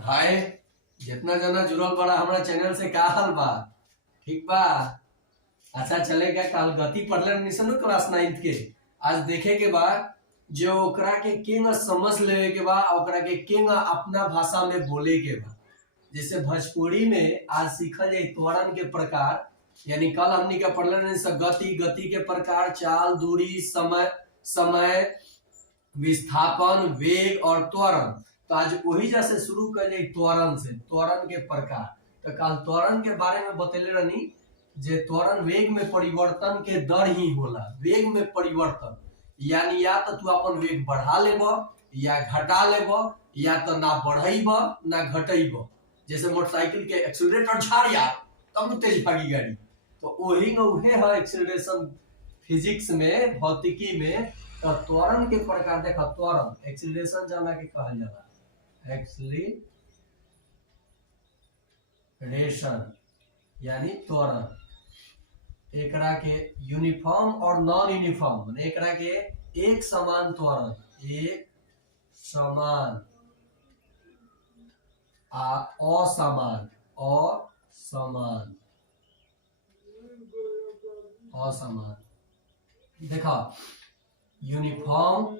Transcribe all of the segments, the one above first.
भाई जितना जना जुड़ल बड़ा हमारा चैनल से का हाल बा? ठीक बा। अच्छा चलेगा। कल गति पढ़ले निसन क्लास 9th के आज देखे के बाद जो ओकरा के केंग समझ लेवे के बा, ओकरा के केंग अपना भाषा में बोले के बा। जैसे भोजपुरी में आज सीखल जाए त्वरण के प्रकार, यानी कल हमनी के पढ़ले गति, गति के प्रकार, चाल, दूरी, समय, समय, विस्थापन, वेग और त्वरण। तो आज वही जैसे शुरू कर जाए त्वरण से, त्वरण के प्रकार। तो कल त्वरण के बारे में बतेले रहनी जे त्वरण वेग में परिवर्तन के दर ही होला। वेग में परिवर्तन यानी या तो तू अपन वेग बढ़ा लेब या घटा लेब, या तो ना बढ़ेब ना घटेब। जैसे मोटरसाइकिल के एक्सीलरेटर झाड़िया तब तेज भागी गाड़ी, तो वही उहे है एक्सीलरेशन फिजिक्स में, भौतिकी में। तो त्वरण के प्रकार देखा, त्वरण एक्सीलरेशन जना के कहल जाला, एक्सीलरेशन यानी त्वरण। एकरा के यूनिफॉर्म और नॉन यूनिफॉर्म माने एकरा के एक समान त्वरण, एक समान असमान, असमान, असमान। देखा यूनिफॉर्म,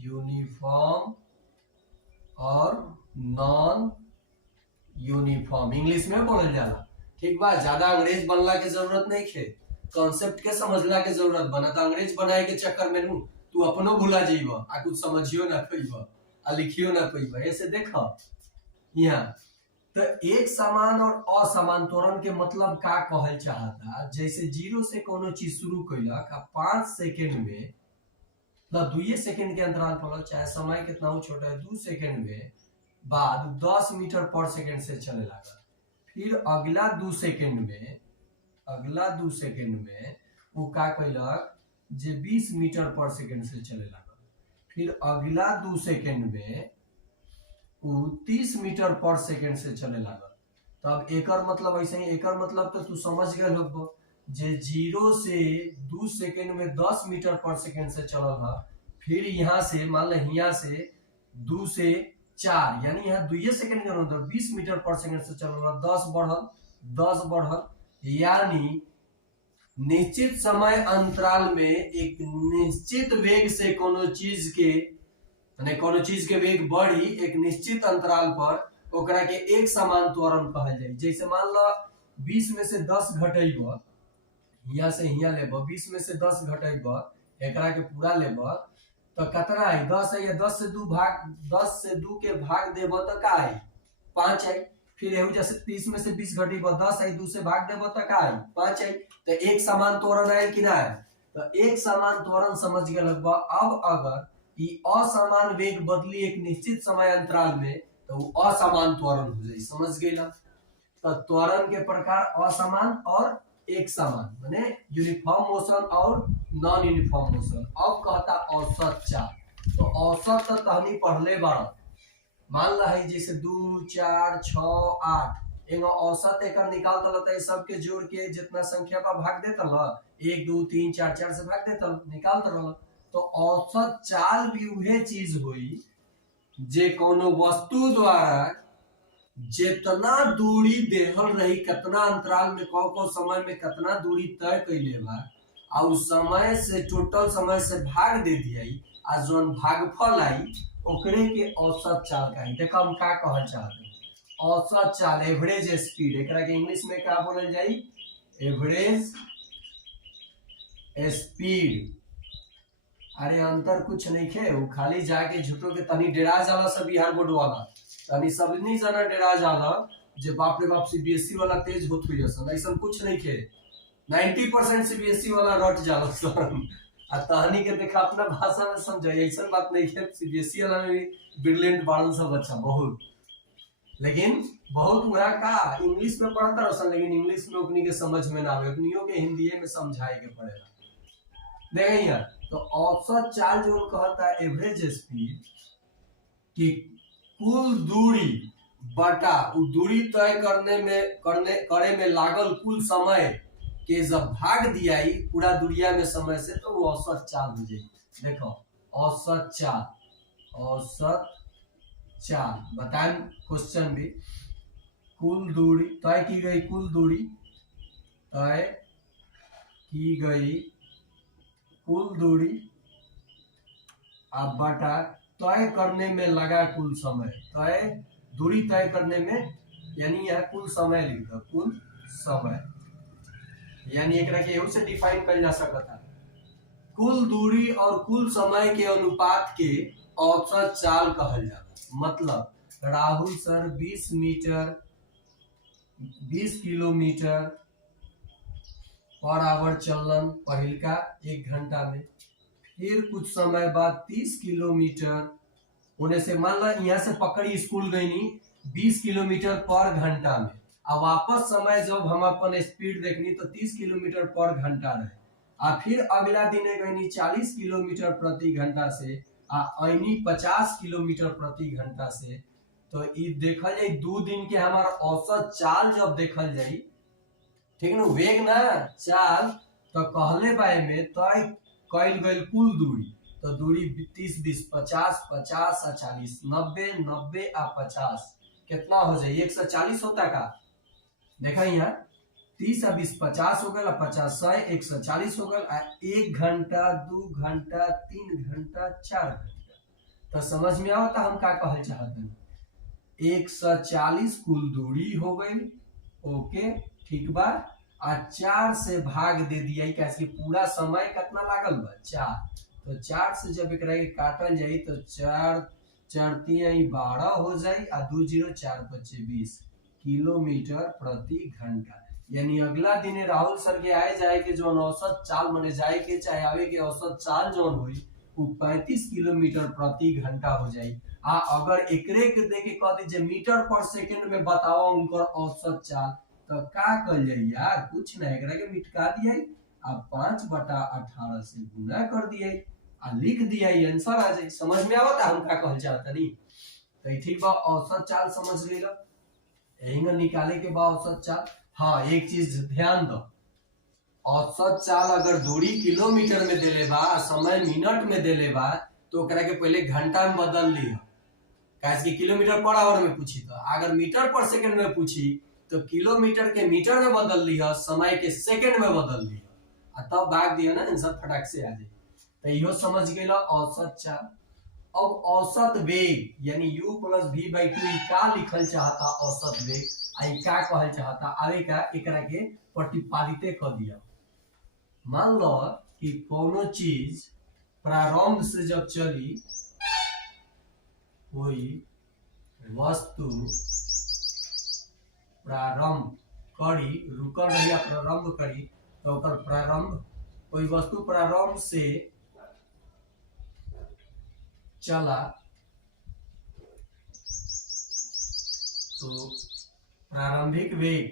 यूनिफॉर्म और नॉन यूनिफॉर्म इंग्लिश में बोलल जाला। ठीक बा। ज्यादा अंग्रेज बनला के जरूरत नहीं है, कॉन्सेप्ट के समझला के जरूरत बना। तो अंग्रेज बनाए के चक्कर में नू तू अपनो भूला जाइब आ कुछ समझियो ना पैब आ लिखियो ना पैब। ऐसे देखा यहाँ तो एक समान और असमान त्वरण के मतलब का कहल चाहता। जैसे जीरो से कोनो चीज शुरू कैलक आ 5 सेकेंड में, 2 सेकेंड के अंतराल पर, चाहे समय कितना हो छोटा है, 2 सेकेंड में बाद 10 मीटर पर सेकेंड से चले लगा। फिर अगला 2 सेकेंड में, अगला 2 सेकेंड में वो का कैलक जे 20 मीटर पर सेकेंड से चले लगा। फिर अगला 2 सेकेंड में वो 30 मीटर पर सेकेंड से चले लगा। तब एकर मतलब ऐसे ही, एकर मतलब तो तू समझ गए लगभग, जे 0 से 2 सेकेंड में 10 मीटर पर सेकेंड से चलल है। फिर यहाँ से मान लो यहाँ से 2 से 4 यानी यहाँ 2 सेकेंड के अंदर 20 मीटर पर सेकेंड से चल रहा, 10 बढ़ल, 10 बढ़ल, यानी निश्चित समय अंतराल में एक निश्चित वेग से कोनो चीज के, कोनो चीज के वेग बढ़ी एक निश्चित अंतराल पर, ओकरा के एक समान त्वरण कहल जाए। जैसे मान लो 20 में से 10 घटेब, यहाँ से यहाँ लेब, 20 में से 10 घटेब, एकरा के पूरा लेब तो कितना है, 10 है, या 10 से 2 भाग, 10 से 2 के भाग देब तो का है, 5 है। फिर एहू जैसे 30 में से 20 घटी 10 है, 2 से भाग देब तो का है, 5 है। तो एक समान त्वरण है कि ना है? तो एक समान त्वरण समझ गए लगभग। अब अगर ये असमान वेग बदली एक निश्चित समय अंतराल में तो वो असमान त्वरण हो जाए। समझ गए? तो त्वरण के प्रकार असमान और एक समान, माने यूनिफॉर्म मोशन और नॉन यूनिफॉर्म मोशन। अब कहता औसत चाल। तो औसत तो तहनी पढ़ले बार, मान ला है जैसे 2, 4, 6, 8 एगो औसत एक निकाल तलता, सबके जोड़ के जितना संख्या का भाग देता ल, 1, 2, 3, 4, 4 से भाग देता निकाल तरल। तो औसत चाल भी वह चीज हुई जे कोनो वस्तु द्वारा जितना दूरी देहल रही, कितना अंतराल में, कौन समय में कितना दूरी तय कैले बा, आ उस समय से टोटल समय से भाग दे दिया, आ जोन भागफल आई ओकरे के औसत चाल का। देखा हम का कहल चाहते हैं, औसत चाल, एवरेज स्पीड। एकरा के इंग्लिश में का बोलल जाई, एवरेज स्पीड। अरे अंतर कुछ नहीं है, वो खाली जाके झूठो के तनी डेरा जाला सब बिहार बोर्ड वाला, तनी सब नहीं जाना डेरा जाला जे बाप रे बाप सीबीएसई वाला तेज होत हुई असन। ऐसा कुछ नहीं है, 90% सीबीएसई वाला रट जाला सन। आ तहनी के देखा अपना भाषा में समझे, ऐसा बात नहीं है। सीबीएसई वाला में भी ब्रिलियंट बाड़न सब अच्छा बहुत, लेकिन बहुत हुआ का इंग्लिश में पढ़ता रसन, लेकिन इंग्लिश में उतनी के समझ में ना आवे, उतनियों के हिंदी में समझाए के पड़ेगा। देखें यार, तो औसत चाल जो कहता है एवरेज स्पीड की कुल दूरी बटा दूरी तय करे में लागल कुल समय के जब भाग दिया पूरा दुनिया में समय से, तो वो औसत चाल हो जाएगी। देखो औसत चाल, औसत चाल बताएं क्वेश्चन भी। कुल दूरी तय की गई, कुल दूरी तय की गई कुल दूरी अब बटा तय करने में लगा कुल समय। तय दूरी तय करने में यानी यह कुल समय लिख दो, कुल समय यानी एक के से डिफाइन कर जा सकता है। कुल दूरी और कुल समय के अनुपात के औसत चाल कहल जाला। मतलब राहुल सर 20 किलोमीटर पर आवर चलन पहिलका 1 घंटा में, फिर कुछ समय बाद 30 किलोमीटर होने से मान लो यहाँ से पकड़ी स्कूल गई 20 किलोमीटर पर घंटा में, अब वापस समय जब हम अपन स्पीड देखनी तो 30 किलोमीटर पर घंटा रहे। आ फिर अगला दिन गई 40 किलोमीटर प्रति घंटा से आईनी 50 किलोमीटर प्रति घंटा से। तो ये देखल जाए 2 दिन के हमारा औसत चाल जब देखल जाए, ठीक ना, वेग ना चाल, तो कहले बाय में तय कैल गई कुल दूरी। तो दूरी 30 20 50 50 आ 40 90 90 आ 50 कितना हो जाए 140 होता का। देखा यहाँ 30 आ 20 50 हो गया, 50 100 140 हो गया। 1 घंटा 2 घंटा 3 घंटा 4 घंटा। तो समझ में आवता हम का कहल चाहते हैं। 140 कुल दूरी हो गई, ओके ठीक बा। आ 4 से भाग दे दिया कैसे पूरा समय कितना लागल बा 4। तो 4 से जब एक काटल जाए तो 4 4 3 12 हो जाए आ 2 0 4 5 20 किलोमीटर प्रति घंटा। यानी अगला दिन राहुल सर के आए जाए के जो औसत चाल मने जाए के चाहे आवे के औसत चाल जो हुई वो 35 किलोमीटर प्रति घंटा हो जाए। आ अगर एकरे के दे के कह दीजिए मीटर पर सेकंड में बताओ उनकर औसत चाल, तो का कल जाए यार, कुछ ना एकरा के मिटका दिया अब 5/18 से गुना कर दिया आ लिख दिया आंसर आ जाए। समझ में आवता हम का कहल चाहता नहीं। तो ठीक बा, औसत चाल समझ गई लो, यही निकाले के बाद औसत चाल। हाँ एक चीज ध्यान दो, औसत चाल अगर दूरी किलोमीटर में देले बा, समय मिनट में देले बा, तो ओकरा के पहले घंटा में बदल लिया, कैसे किलोमीटर पर आवर में पूछी। तो अगर मीटर पर सेकंड में पूछी तो किलोमीटर के मीटर में बदल लिया, समय के सेकंड में बदल लिया, तब भाग दिया ना आंसर फटाक से आ जाए। तो यो समझ गए औसत चाल। अब औसत वेग यानी u + v/2 का लिखल चाहता औसत वेग, आई का कहल चाहता आवे का एकरा के प्रतिपादित कर दिया। मान लो कि कोनो चीज प्रारंभ से जब चली, कोई वस्तु प्रारंभ करी रुकल रही प्रारंभ करी, तो ओकर प्रारंभ कोई वस्तु प्रारंभ से चला तो प्रारंभिक वेग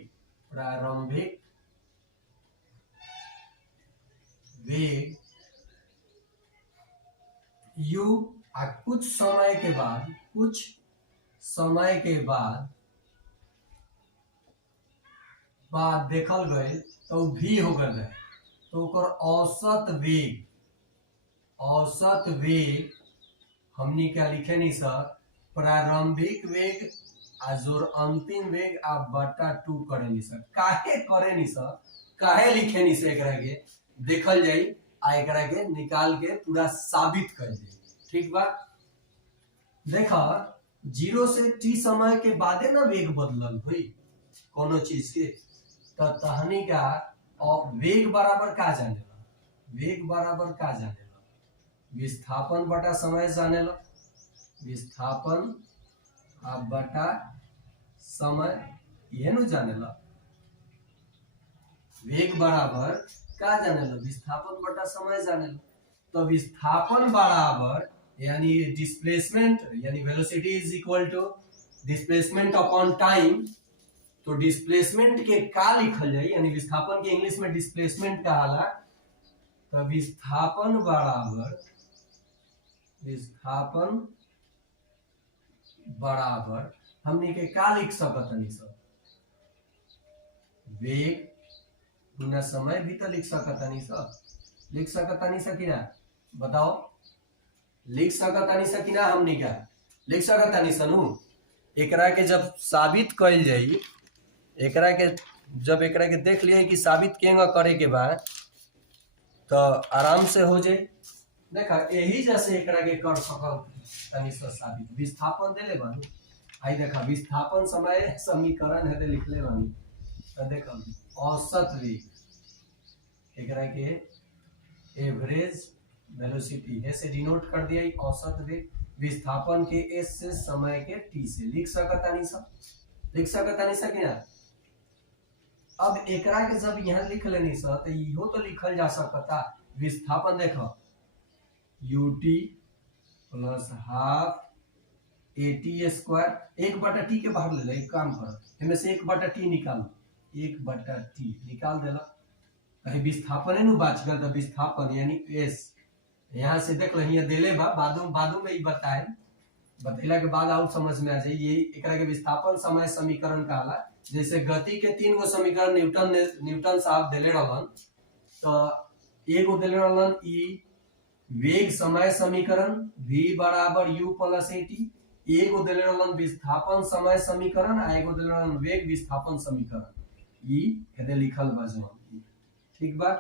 u आ कुछ समय के बाद देखल गए तो v हो गए, तो ओकर औसत वेग हमनी क्या लिखे नहीं सर, प्रारंभिक वेग आ जोर अंतिम वेग आ बटा 2 करे नहीं सर। काहे करे नहीं सर, काहे लिखे नहीं सर, एकरा के देखल जाई आ एकरा के निकाल के पूरा साबित कर दे। ठीक बा, देखा 0 से t समय के बादे ना वेग बदलल हुई कोनो चीज के, तो तहनी का वेग बराबर का जानेला, वेग बराबर का जानेला विस्थापन बटा समय जानेला, विस्थापन बटा समय ये नु जानेला। वेग बराबर का जानेला विस्थापन बटा समय जानेला। तो विस्थापन बराबर यानी डिस्प्लेसमेंट यानी velocity is equal to displacement upon time. तो डिस्प्लेसमेंट के का लिखल जाए यानी विस्थापन के इंग्लिश में डिस्प्लेसमेंट कहाला। तो विस्थापन बराबर हमने के का लिख सकतनी सर, वेग गुना समय भी तो लिख सकतनी सर, कि ना बताओ, लिख सकतनी सर कि ना हमने का लिख सकता नहीं सनू। एकरा के जब साबित कइल जाई, एकरा के जब एकरा के देख लिया कि साबित केंगा करे के बाद तो आराम से हो जाए। देखा यही जैसे एकरा के कर सकल तनी सा साबित विस्थापन देले बानी। आई देखा विस्थापन समय समीकरण है लिखले बानी। तो देखा औसत वेग एकरा के एवरेज वेलोसिटी है से डिनोट कर दिया औसत वेग, विस्थापन के एस से समय के टी से लिख सकता नहीं सब, लिख सकता नहीं सके ना। अब एकरा के जब यहाँ लिख लेनी सर तो इहो तो लिखल जा सकता विस्थापन देखो यूटी प्लस हाफ एटी स्क्वायर, एक बटा टी के बाहर ले लो। एक काम करो इनमें से एक बटा टी निकालो, एक बटा टी निकाल देला कहीं विस्थापन है नु बच गया तो विस्थापन यानी एस यहाँ से देख लो देले बा बादू में बताए बतेला के बाद और समझ में आ जाए। ये एकरा के विस्थापन समय समीकरण कहला। जैसे गति के 3 गो समीकरण न्यूटन साहब देले रहलन, तो एगो देले रहलन ई वेग समय समीकरण v बराबर u प्लस at, एगो देले रहलन विस्थापन समय समीकरण आ एगो देले रहलन वेग विस्थापन समीकरण। ई हेदे लिखल बा जो ठीक बा।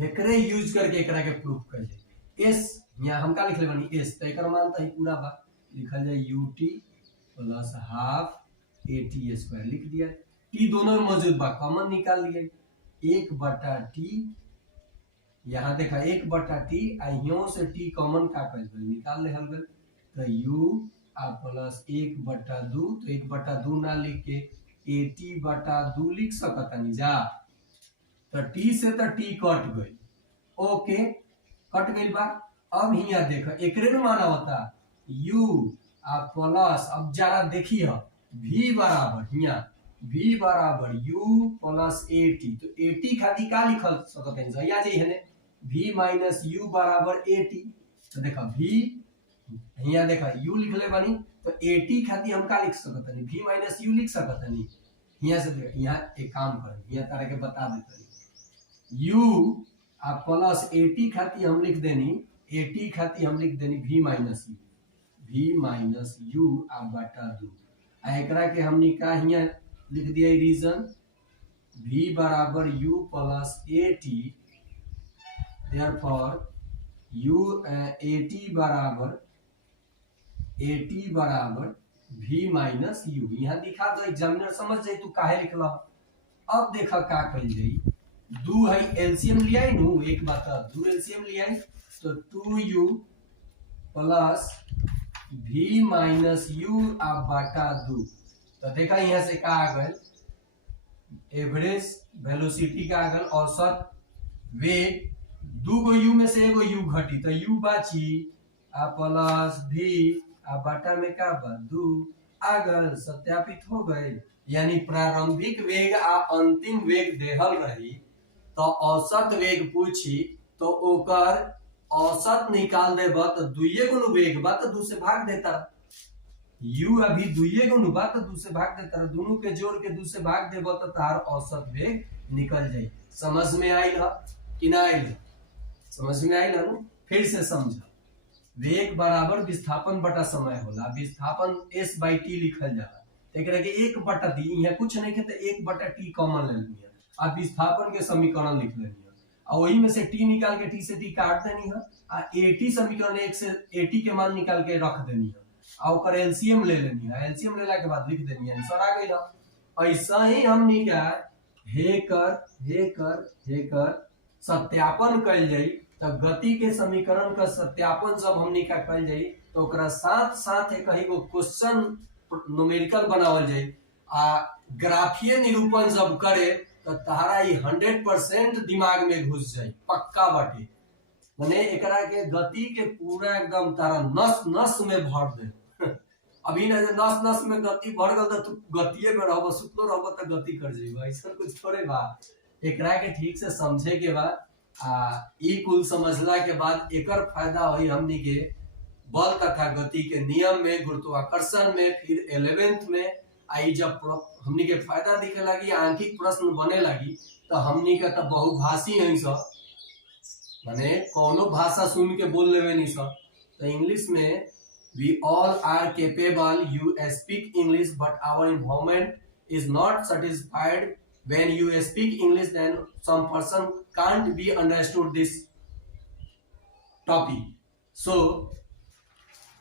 एकरे यूज करके एकरा के प्रूफ कर जाए। s यहाँ हम का लिखले बानी s, तो एकर मान त पूरा बा लिखल जाए ut plus half at square लिख दिया। t दोनों में मौजूद बा कॉमन निकाल लिए, 1 बटा t यहाँ देखा 1 बटा टी आइयों से टी कॉमन का कर निकाल ले हम तो u आ प्लस 1 बटा 2, तो 1 बटा 2 ना लिख के एटी बटा 2 लिख सकता नहीं जा। तो टी से तो टी कट गई, ओके कट गई बा। अब यहाँ देखो एकरे में माना होता u आ प्लस, अब जरा देखिए v बराबर यहाँ v बराबर u प्लस एटी, तो एटी खाती का लिखल सकते हैं या जे v माइनस u बराबर एटी। तो देखा v यहाँ देखा u लिख ले बानी तो एटी खाती हम का लिख सकते हैं v माइनस u लिख सकते नहीं। यहाँ से यहाँ एक काम करें यहाँ तरह के बता देते u आ प्लस एटी खाती हम लिख देनी, एटी खाती हम लिख देनी v माइनस u आ बटा 2 आ एकरा के हमनी का यहाँ लिख दिया रीजन v बराबर u प्लस एटी, therefore u एटी बराबर v माइनस u। यहाँ दिखा दो एग्जामिनर समझ जाए तू काहे लिखला। अब देखा का कल जाई, दू है एलसीएम लिया नु एक बात दू एलसीएम लिया तो 2u plus v minus u आ बटा 2। तो देखा यहाँ से का आ गए एवरेज वेलोसिटी का आ गए औसत वेग, 2 गो u में से एगो u घटी तो u बाची आ प्लस v आ बटा में का बा 2 आ गए सत्यापित हो गए। यानी प्रारंभिक वेग आ अंतिम वेग देहल रही तो औसत वेग पूछी तो ओकर औसत निकाल देबा तो 2 गुना वेग बा तो 2 से भाग देता, u अभी 2 गुना बा तो 2 से भाग देता, दोनों के जोड़ के 2 से भाग देबा तो तार औसत वेग निकल जाए। समझ में आइल कि ना आइल? समझ में आइल ना? फिर से समझा, वेग बराबर विस्थापन बटा समय होला, विस्थापन s बाई टी लिखल जाला। एकरा के 1 बटा टी यहाँ कुछ नहीं कहते 1 बटा टी कॉमन ले लिया, अब विस्थापन के समीकरण लिख लेनी और वही में से टी निकाल के टी से टी काट देनी है आ एटी समीकरण 1 से एटी के मान निकाल के रख देनी है और ओकर एलसीएम ले लेनी है, एलसीएम लेला के बाद लिख देनी है, आंसर आ गई। ऐसा ही हमनी का हे कर सत्यापन कल जाई तो गति के समीकरण का सत्यापन जब हमनी का कल जाई तो ओकरा साथ साथ एक ही गो क्वेश्चन न्यूमेरिकल बनावल जाई आ ग्राफीय निरूपण जब करे तो तहरा 100% दिमाग में घुस जाए पक्का बाटे। माने एकरा के गति के पूरा एकदम तारा नस नस में भर दे अभी ना नस नस में गति भर गल तो गतिये में रहबो सुतलो रहबो तो गति कर जेबो, ऐसा कुछ थोड़े बा। एकरा के ठीक से समझे के बाद ई कुल समझला के बाद एकर फायदा होई हमनी के बल तथा गति के नियम में, गुरुत्वाकर्षण में, फिर 11th में आई जब हमनी के फायदा दिखे लगी, आंकिक प्रश्न बने लगी तो हमनी का तो बहुभाषी नहीं सब, माने कोनो भाषा सुन के बोल लेवे नहीं सब। तो इंग्लिश में We all are capable. You speak English, but our environment is not satisfied. When you speak English, then some person can't be understood this topic. So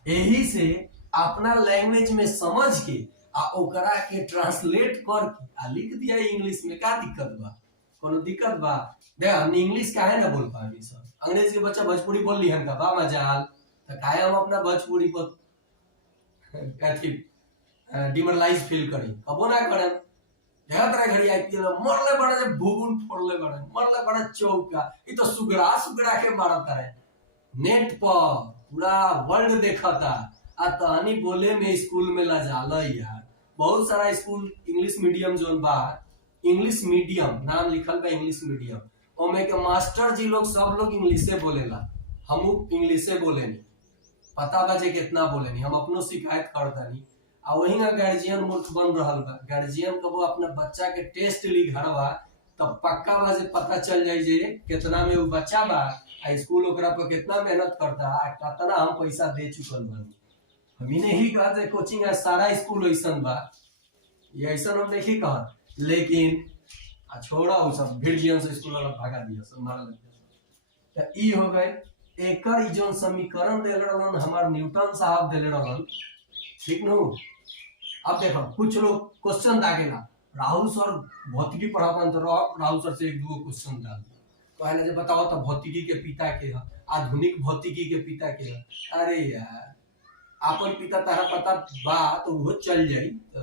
यही से अपना लैंग्वेज में समझ के आ ओकरा के ट्रांसलेट कर के आ लिख दिया इंग्लिश में। का दिक्कत बा? कोनो दिक्कत बा? देख हम इंग्लिश काहे ना बोल पाए सब। अंग्रेज के बच्चा भोजपुरी बोल ली हम का बा मजाल, तो काहे हम अपना भोजपुरी पर अथी डिमोरलाइज फील करी? कबो ना करम। देखा तरह घड़ी आईपीएल में मरले बड़ा जे भूगुन फोड़ले बड़ा, मरले बड़ा चौका। ई तो सुगरा सुगरा के मारता है नेट पर, पूरा वर्ल्ड देखता। आ तहनी बोले में स्कूल में लजाल यार। बहुत सारा स्कूल इंग्लिश मीडियम जोन बा, इंग्लिश मीडियम नाम लिखल बा इंग्लिश मीडियम, ओमे के मास्टर जी लोग सब लोग इंग्लिशे बोलेला, हम इंग्लिशे बोलेनी। पता बा जे कितना बोलेनी, हम अपनो शिकायत करतानी। आ वही ना गार्जियन मूर्ख बन रहल बा। गार्जियन कबो अपना बच्चा के टेस्ट ली घरवा तब पक्का बा जे पता चल जाई जे कितना में वो बच्चा बा, आ स्कूल ओकरा पर कितना मेहनत करता, आ कितना हम पैसा दे चुकल बानी। हम ही नहीं कहा जे कोचिंग है सारा स्कूल ऐसन बा, ये ऐसन हम नहीं कहा, लेकिन छोड़ा वो सब भिड़ियन से स्कूल वाला भागा दिया सब, मारा दिया। तो ई हो गए एकर जोन समीकरण देले रहलन हमार न्यूटन साहब देले रहलन, ठीक न? अब देखो कुछ लोग क्वेश्चन दागेला, राहुल सर भौतिकी पढ़ाता तो राहुल सर से एक दो क्वेश्चन डाल कहना जब बताओ तो भौतिकी के पिता के है, आधुनिक भौतिकी के पिता के है। अरे यार आपन पिता तारा पता बा तो वो चल जाई। तो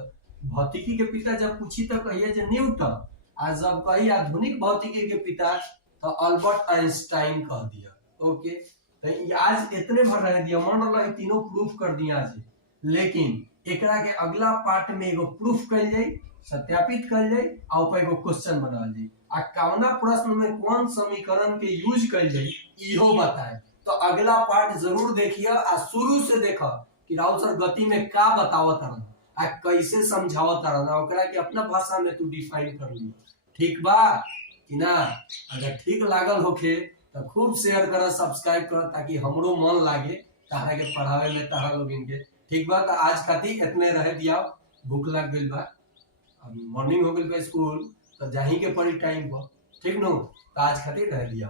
भौतिकी के पिता जब पूछी तो कहिए जे न्यूटन, आज जब कही आधुनिक भौतिकी के पिता तो अल्बर्ट आइंस्टाइन कह दिया। ओके, तो आज इतने भर रह दिया, मन रहा तीनों प्रूफ कर दिया आज। लेकिन एकरा के अगला पार्ट में एगो प्रूफ कल जाए, सत्यापित कल जाए, और ऊपर एगो क्वेश्चन बनाल जाए, आ कौना प्रश्न में कौन समीकरण के यूज कल जाए इहो बताए। तो अगला पार्ट जरूर देखिए, आ शुरू से देखा कि राहुल सर गति में का बतावत रहन, आ कैसे समझावत रहन, ओकरा के अपना भाषा में तू डिफाइन कर लियो। ठीक बा कि ना? अगर ठीक लागल होखे तो खूब शेयर कर, सब्सक्राइब कर, ताकि हमरो मन लागे तारा के पढ़ावे में, तारा लोग इनके। ठीक बा, तो आज खातिर इतने रह दिया, भूख लग गई बा, अब मॉर्निंग हो गई बा स्कूल, तो जाही के पड़ी टाइम पर, ठीक न? तो आज खातिर रह दिया।